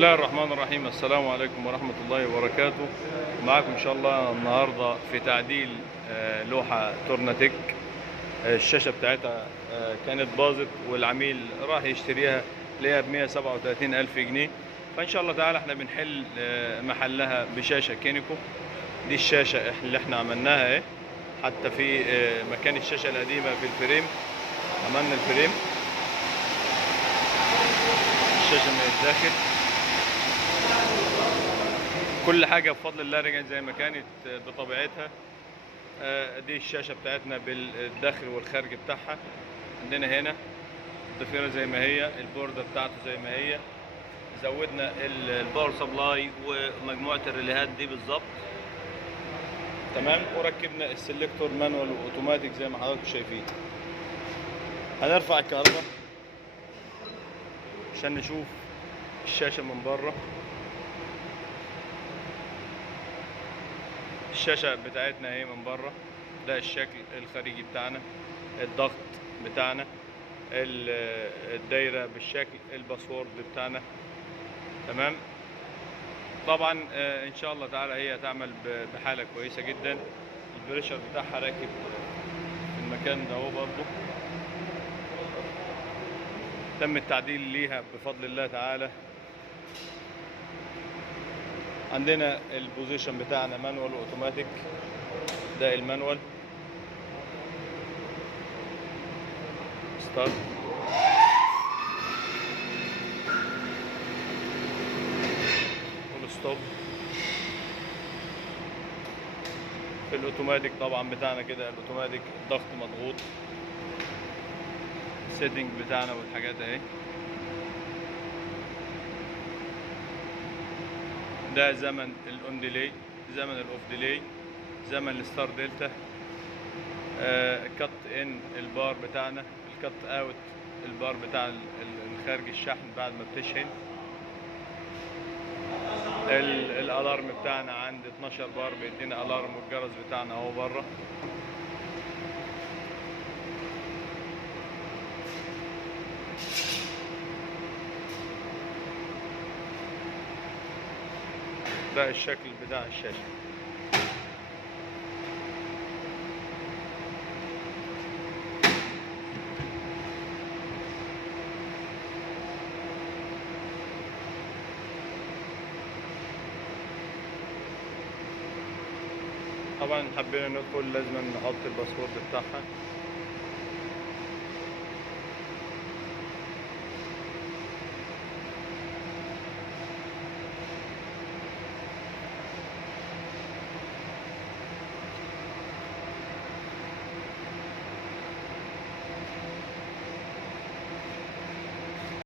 الله الرحمن الرحيم. السلام عليكم ورحمة الله وبركاته. معاكم إن شاء الله النهاردة في تعديل لوحة تورناتيك. الشاشة بتاعتها كانت باظت والعميل راح يشتريها لقاها ب137 ألف جنيه. فإن شاء الله تعالى احنا بنحل محلها بشاشة كينيكو. دي الشاشة اللي احنا عملناها اهي، حتى في مكان الشاشة القديمة في الفريم عملنا الفريم، الشاشة من الداخل، كل حاجة بفضل الله رجعت زي ما كانت بطبيعتها. دي الشاشة بتاعتنا بالداخل والخارج بتاعها. عندنا هنا الضفيرة زي ما هي، البوردة بتاعته زي ما هي، زودنا الباور سبلاي ومجموعة الريليهات دي بالظبط تمام، وركبنا السلكتور مانوال واوتوماتيك زي ما حضراتكم شايفين. هنرفع الكهرباء عشان نشوف الشاشة من بره. الشاشة بتاعتنا اهي من بره، ده الشكل الخارجي بتاعنا، الضغط بتاعنا، الدايرة بالشكل، الباسورد بتاعنا تمام. طبعا ان شاء الله تعالى هي تعمل بحالة كويسة جدا. البريشر بتاعها راكب في المكان ده اهو، برضه تم التعديل ليها بفضل الله تعالى. عندنا البوزيشن بتاعنا مانوال واوتوماتيك، ده المانوال ستارت، والستوب. في الاوتوماتيك طبعا بتاعنا كده، الاوتوماتيك الضغط مضغوط، السيتنج بتاعنا والحاجات اهي. ده زمن الاون ديلي، زمن الاوف ديلي، زمن الستار دلتا، كت ان البار بتاعنا، الكت اوت البار بتاع الخارج الشحن بعد ما بتشحن. الالارم بتاعنا عند 12 بار بيدينا الارم، والجرس بتاعنا اهو بره. ده الشكل بتاع الشاشة. طبعا حبينا ندخل لازم نحط الباسورد بتاعها.